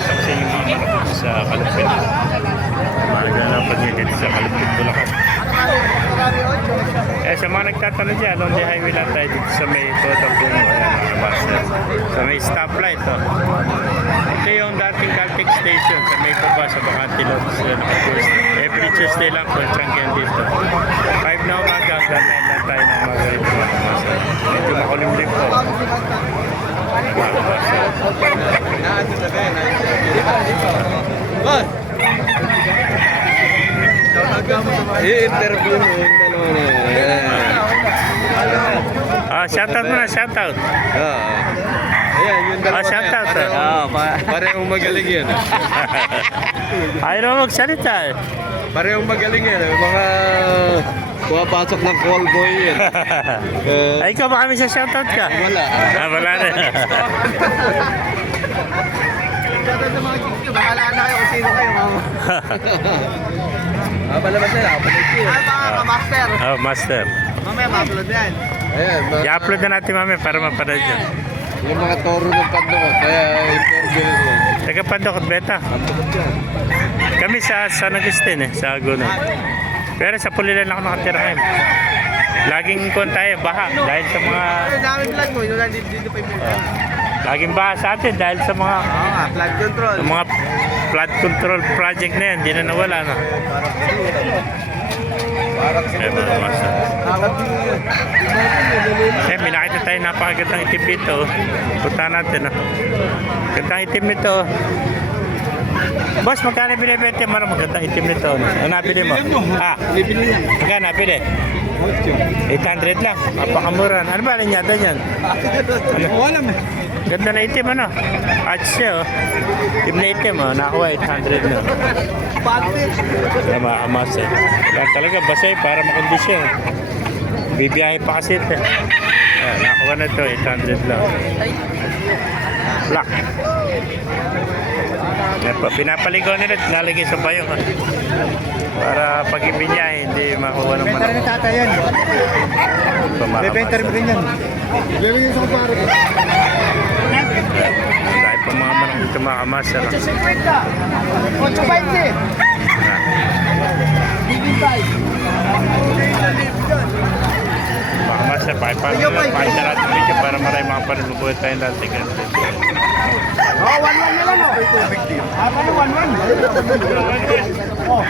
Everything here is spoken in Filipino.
Pakita ko sa inyo mga manok sa Kalupit. Mahalaga lang pag dito sa Kalupit, Bulacan. Sa mga nagtatanong dyan, along the highway lang tayo dito sa may Totapong, sa may stoplight. Ito yung dating Caltex Station sa may baba sa Bakante Lot. Every Tuesday lang po, Changian dito. 5 na umaga, hanggang 9 lang tayo ng umaga rito mga kamasa. Medyo makulimlim po. I-interview mo yung dalawa na yan. Shoutout mo na, shoutout. Ayan, yung dalawa Shoutout. Parehong magaling yan. Ayaw naman magsalita eh. Parehong magaling yan. Mga pumapasok ng call boy yan. Ay, ikaw ba kami sa shoutout ka? Wala. Wala na. Shoutout sa mga chicks nyo. Bahala na kayo kung sino kayo, mama. Palabas na lang. Mga ka-master. Oh, master. Mamaya ma-upload yan. Ayan, I-upload na natin mamaya para mapanood yun. yung mga toro ng pandukot. Kaya interview nyo. Taga Pandokot Beta. Kami sa San Agustin sa Aguno. Pero sa Pulilan lang ako nakatira ngayon. Laging kon tayo, baha. Dahil sa mga... Ang dami vlog mo. Yung dito pa yung vlog. Laging baha sa atin dahil sa mga... Oo nga, flood control. Sa mga flood control project na yan, hindi na nawala, no? Eh, mga master. Eh, minakita tayo napakagandang itim dito. Punta natin, no? Gandang itim nito. Boss, magkano binibente mo? Magandang itim nito. Ano nabili mo? Magkano nabili? 800 lang. Napakamura. Ano ba linyada niyan? Alam eh. Ganda na itim, ano? Patch siya, oh. Itim na itim, oh. Nakakuha 800 na. Kaya mga kamasa. Kaya talaga, basay para makondisyon. Bibiyahe pa kasi ito. Ayan, nakakuha na ito, 800 lang. Black. Pinapaligaw nila, nalagay sa bayo. Para pag ibinyahe, hindi makuha ng manok. Benta tatay yan. Bebenta rin yan. Bebenta sa kumpare. Dahil pa mga manok dito mga kamasa. 850. 820. Mga kamasa, pakita natin video para maraming mga panulubuhay tayong dati. Oh, 1-1 na lang oh. Ano 1-1? Oh.